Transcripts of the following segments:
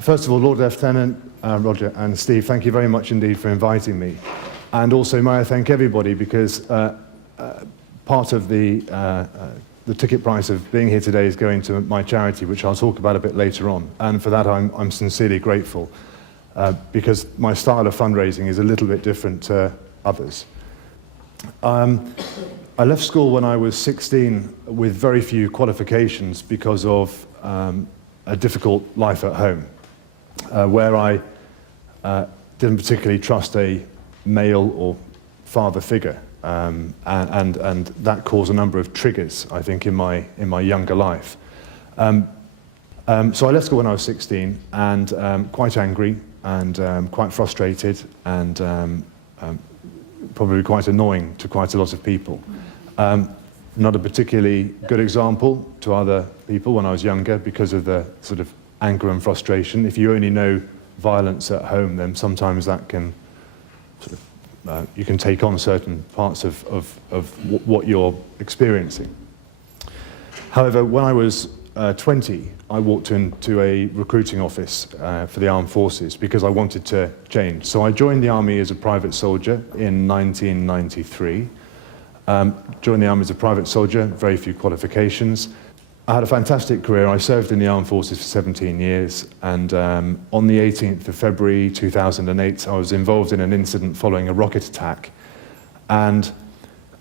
First of all, Lord Lieutenant, Roger and Steve, thank you very much indeed for inviting me. And also may I thank everybody, because part of the ticket price of being here today is going to my charity, which I'll talk about a bit later on. And for that I'm sincerely grateful, because my style of fundraising is a little bit different to others. I left school when I was 16 with very few qualifications because of a difficult life at home, where I didn't particularly trust a male or father figure, and that caused a number of triggers, I think, in my younger life. So I left school when I was 16, and quite angry and quite frustrated, and probably quite annoying to quite a lot of people. Not a particularly good example to other people when I was younger because of the sort of anger and frustration. If you only know violence at home, then sometimes that can sort of, you can take on certain parts of what you're experiencing. However, when I was 20, I walked into a recruiting office for the armed forces because I wanted to change. So I joined the army as a private soldier in 1993. Joined the army as a private soldier, very few qualifications. I had a fantastic career. I served in the armed forces for 17 years, and on the 18th of February 2008, I was involved in an incident following a rocket attack, and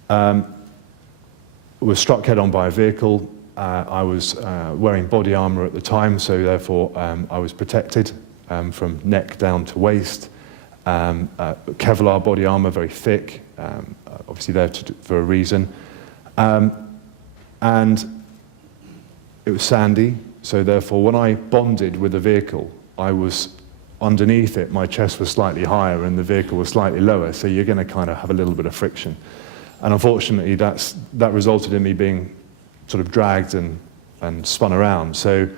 was struck head-on by a vehicle. I was wearing body armour at the time, so therefore I was protected from neck down to waist. Kevlar body armour, very thick, obviously there for a reason. And it was sandy, so therefore when I bonded with the vehicle, I was underneath it, my chest was slightly higher and the vehicle was slightly lower, so you're going to kind of have a little bit of friction. And unfortunately that resulted in me being sort of dragged and spun around. So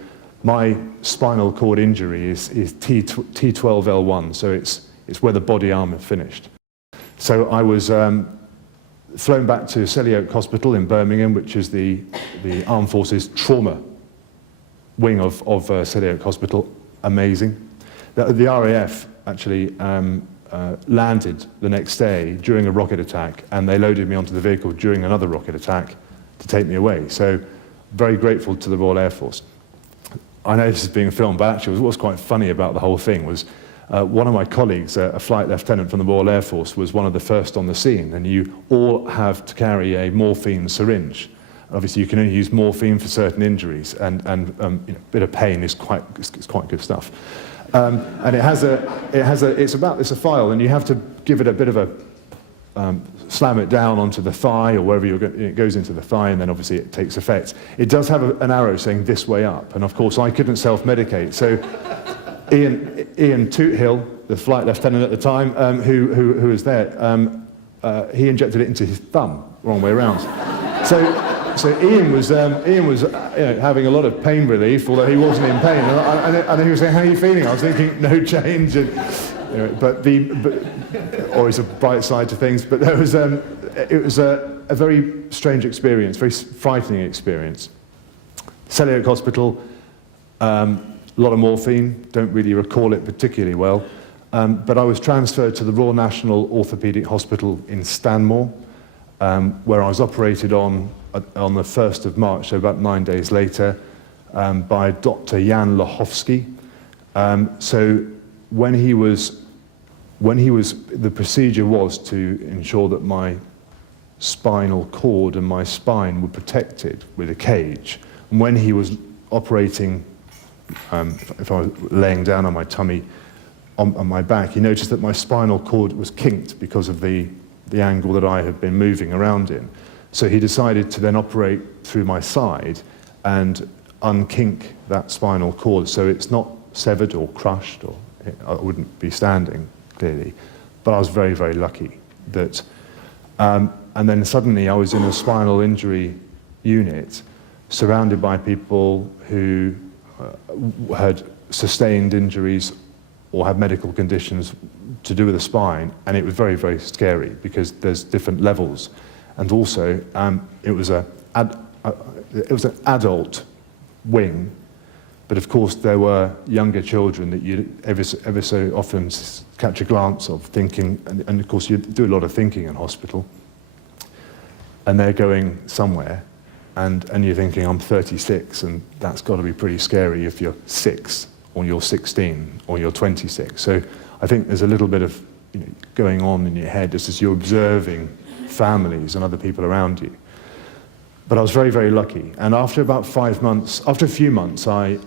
my spinal cord injury is T12L1, so it's where the body armour finished. So I was flown back to Selly Oak Hospital in Birmingham, which is the Armed Forces trauma wing of Selly Oak Hospital. Amazing. The RAF actually landed the next day during a rocket attack, and they loaded me onto the vehicle during another rocket attack to take me away. So very grateful to the Royal Air Force. I know this is being filmed, but actually what's quite funny about the whole thing was one of my colleagues, a flight lieutenant from the Royal Air Force, was one of the first on the scene, and you all have to carry a morphine syringe. Obviously, you can only use morphine for certain injuries, and you know, a bit of pain is quite good stuff. And it's a file, and you have to give it a bit of a slam it down onto the thigh or wherever you're going. It goes into the thigh, and then obviously it takes effect. It does have an arrow saying this way up, and of course I couldn't self-medicate, so Ian Toothill, the flight lieutenant at the time, who was there, he injected it into his thumb, wrong way around. So Ian was having a lot of pain relief, although he wasn't in pain. And he was saying, "How are you feeling?" I was thinking, "No change." And, you know, always a bright side to things. But it was a very strange experience, very frightening experience. Selly Oak Hospital. A lot of morphine, don't really recall it particularly well, but I was transferred to the Royal National Orthopaedic Hospital in Stanmore, where I was operated on the 1st of March, so about 9 days later, by Dr. Jan Lachowski. So the procedure was to ensure that my spinal cord and my spine were protected with a cage. And when he was operating, if I was laying down on my tummy, on my back, he noticed that my spinal cord was kinked because of the angle that I had been moving around in. So he decided to then operate through my side and unkink that spinal cord, so it's not severed or crushed, or I wouldn't be standing, clearly. But I was very, very lucky that, and then suddenly I was in a spinal injury unit, surrounded by people who had sustained injuries or had medical conditions to do with the spine, and it was very, very scary because there's different levels, and also it was an adult wing But of course, there were younger children that you ever so often catch a glance of, thinking, and of course you do a lot of thinking in hospital, and they're going somewhere, and you're thinking, I'm 36, and that's got to be pretty scary if you're 6, or you're 16, or you're 26. So I think there's a little bit of going on in your head just as you're observing families and other people around you. But I was very, very lucky. And after about 5 months, after a few months, I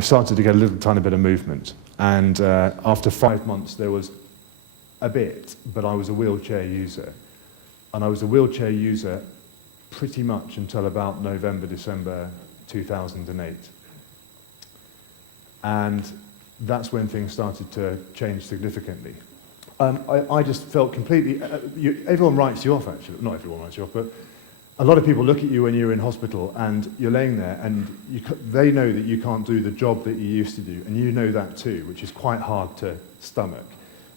started to get a little tiny bit of movement. And after 5 months, there was a bit, but I was a wheelchair user. And I was a wheelchair user pretty much until about November, December 2008. And that's when things started to change significantly. I just felt completely, everyone writes you off actually, not everyone writes you off, but a lot of people look at you when you're in hospital and you're laying there and they know that you can't do the job that you used to do, and you know that too, which is quite hard to stomach.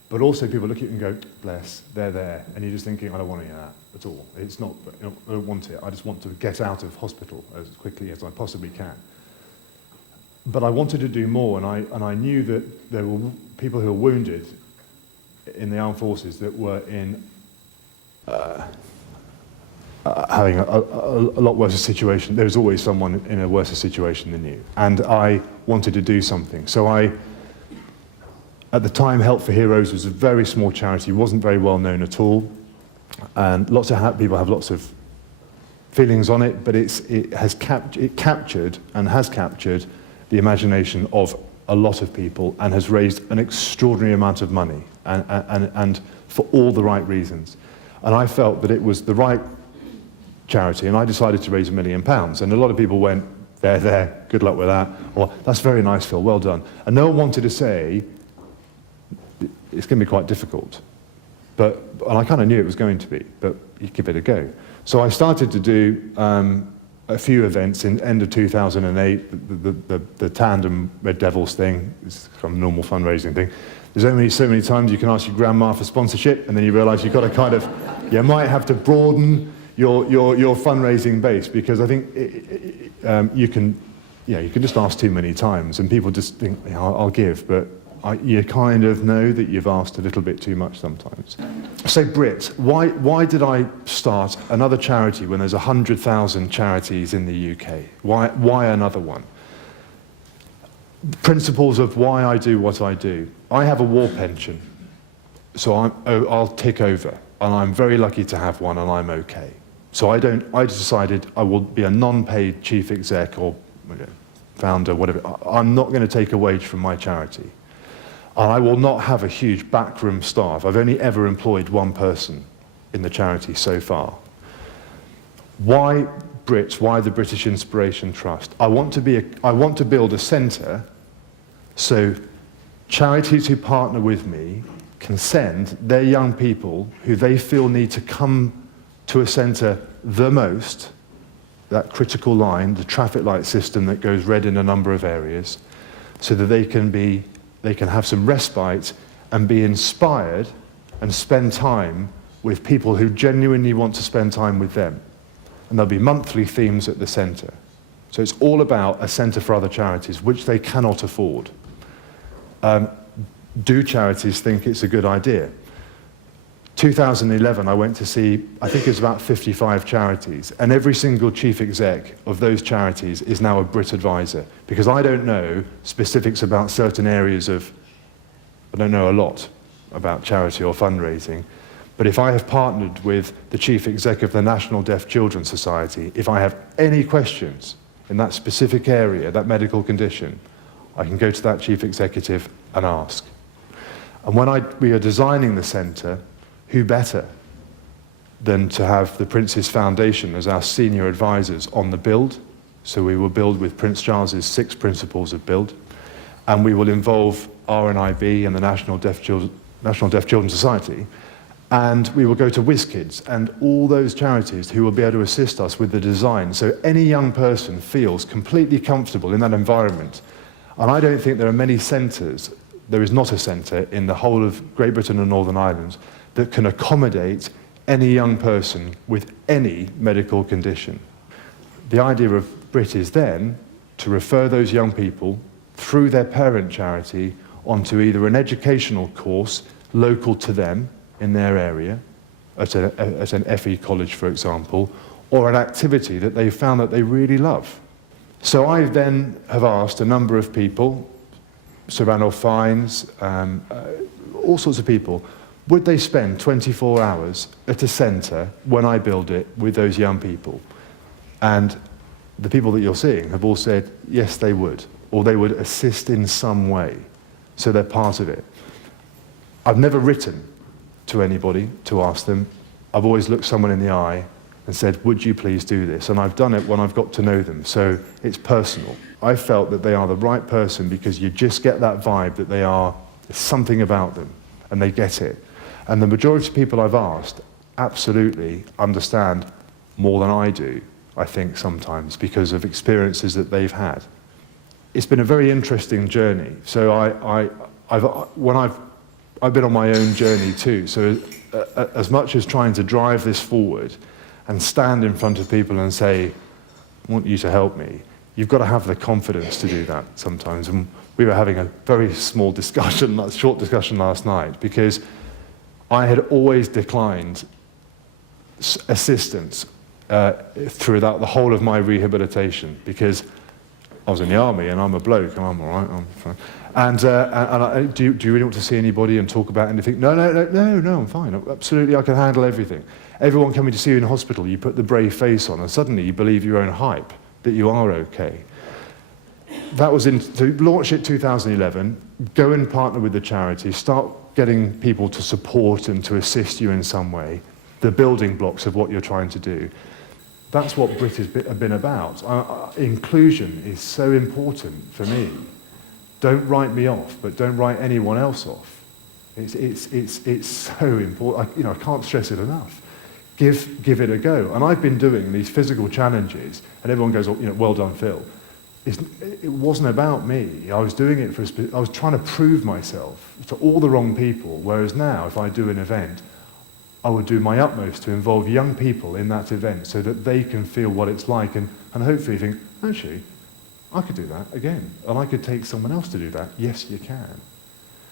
But also people look at you and go, bless, they're there, and you're just thinking, I don't want any of that at all. It's not, I don't want it, I just want to get out of hospital as quickly as I possibly can. But I wanted to do more, and I knew that there were people who were wounded in the armed forces that were in having a lot worse situation. There was always someone in a worse situation than you. And I wanted to do something. So at the time, Help for Heroes was a very small charity, wasn't very well known at all. And lots of people have lots of feelings on it, but it captured and has captured the imagination of a lot of people and has raised an extraordinary amount of money and for all the right reasons. And I felt that it was the right charity, and I decided to raise £1 million. And a lot of people went, there, good luck with that, or that's very nice, Phil, well done. And no one wanted to say, it's going to be quite difficult. And I kind of knew it was going to be, but you give it a go. So I started to do a few events in end of 2008, the Tandem Red Devils thing, it's kind of a normal fundraising thing. There's only so many times you can ask your grandma for sponsorship, and then you realise you've got to kind of, you might have to broaden your fundraising base, because I think you can just ask too many times, and people just think, I'll give, but you kind of know that you've asked a little bit too much sometimes. So Brit, why did I start another charity when there's 100,000 charities in the UK? Why another one? Principles of why I do what I do. I have a war pension, so I'll tick over, and I'm very lucky to have one, and I'm okay. So I decided I will be a non-paid chief exec or founder, whatever. I'm not going to take a wage from my charity. And I will not have a huge backroom staff. I've only ever employed one person in the charity so far. Why Brits? Why the British Inspiration Trust? I want to build a centre so charities who partner with me can send their young people who they feel need to come to a centre the most, that critical line, the traffic light system that goes red in a number of areas, so that they can have some respite and be inspired and spend time with people who genuinely want to spend time with them. And there'll be monthly themes at the centre. So it's all about a centre for other charities, which they cannot afford. Do charities think it's a good idea? 2011, I went to see, I think it was about 55 charities, and every single chief exec of those charities is now a Brit advisor, because I don't know specifics about certain areas I don't know a lot about charity or fundraising, but if I have partnered with the chief exec of the National Deaf Children's Society, if I have any questions in that specific area, that medical condition, I can go to that chief executive and ask. And when we are designing the centre, who better than to have the Prince's Foundation as our senior advisors on the build? So we will build with Prince Charles's 6 principles of build, and we will involve RNIB and the National Deaf Children's Society, and we will go to WizKids and all those charities who will be able to assist us with the design, so any young person feels completely comfortable in that environment. And I don't think there are many centres, there is not a centre in the whole of Great Britain and Northern Ireland that can accommodate any young person with any medical condition. The idea of Brit is then to refer those young people through their parent charity onto either an educational course local to them in their area, at an FE college, for example, or an activity that they found that they really love. So I then have asked a number of people, Sir Ranulph Fiennes, all sorts of people, would they spend 24 hours at a centre when I build it with those young people? And the people that you're seeing have all said, yes, they would, or they would assist in some way. So they're part of it. I've never written to anybody to ask them. I've always looked someone in the eye and said, would you please do this? And I've done it when I've got to know them, so it's personal. I felt that they are the right person because you just get that vibe that they are, there's something about them, and they get it. And the majority of people I've asked absolutely understand more than I do, I think, sometimes, because of experiences that they've had. It's been a very interesting journey. So I've been on my own journey too, so as much as trying to drive this forward and stand in front of people and say, I want you to help me, you've got to have the confidence to do that sometimes. And we were having a very small discussion, short discussion last night, because I had always declined assistance throughout the whole of my rehabilitation, because I was in the army and I'm a bloke and I'm all right, I'm fine. And do you really want to see anybody and talk about anything? No, I'm fine. Absolutely, I can handle everything. Everyone coming to see you in hospital, you put the brave face on and suddenly you believe your own hype, that you are okay. That was to launch it 2011, go and partner with the charity, start getting people to support and to assist you in some way, the building blocks of what you're trying to do. That's what Brit has been about. Inclusion is so important for me. Don't write me off, but don't write anyone else off. It's so important. I can't stress it enough. Give it a go. And I've been doing these physical challenges, and everyone goes, well done, Phil. It wasn't about me. I was doing it I was trying to prove myself to all the wrong people, whereas now, if I do an event, I would do my utmost to involve young people in that event so that they can feel what it's like and hopefully think, actually, I could do that again, and I could take someone else to do that. Yes, you can.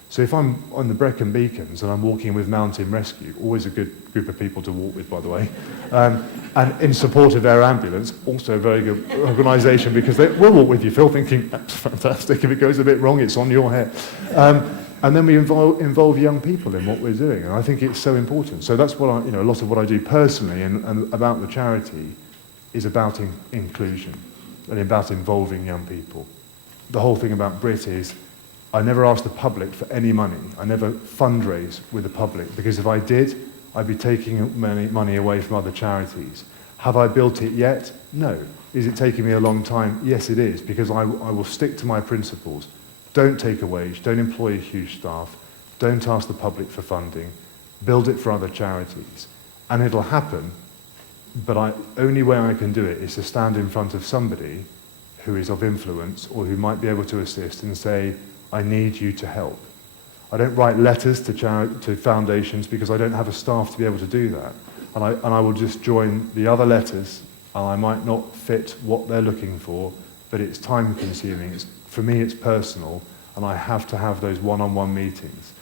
So if I'm on the Brecon Beacons and I'm walking with Mountain Rescue, always a good group of people to walk with, by the way, and in support of their ambulance, also a very good organisation, because they will walk with you, Phil, thinking, that's fantastic, if it goes a bit wrong, it's on your head. And then we involve young people in what we're doing, and I think it's so important. So that's what a lot of what I do personally and about the charity is about inclusion and about involving young people. The whole thing about Brit is I never ask the public for any money. I never fundraise with the public, because if I did, I'd be taking money away from other charities. Have I built it yet? No. Is it taking me a long time? Yes, it is, because I will stick to my principles. Don't take a wage, don't employ a huge staff, don't ask the public for funding, build it for other charities. And it'll happen, but only way I can do it is to stand in front of somebody who is of influence or who might be able to assist and say, I need you to help. I don't write letters to foundations because I don't have a staff to be able to do that. And I will just join the other letters, and I might not fit what they're looking for, but it's time consuming. For me, it's personal, and I have to have those one-on-one meetings.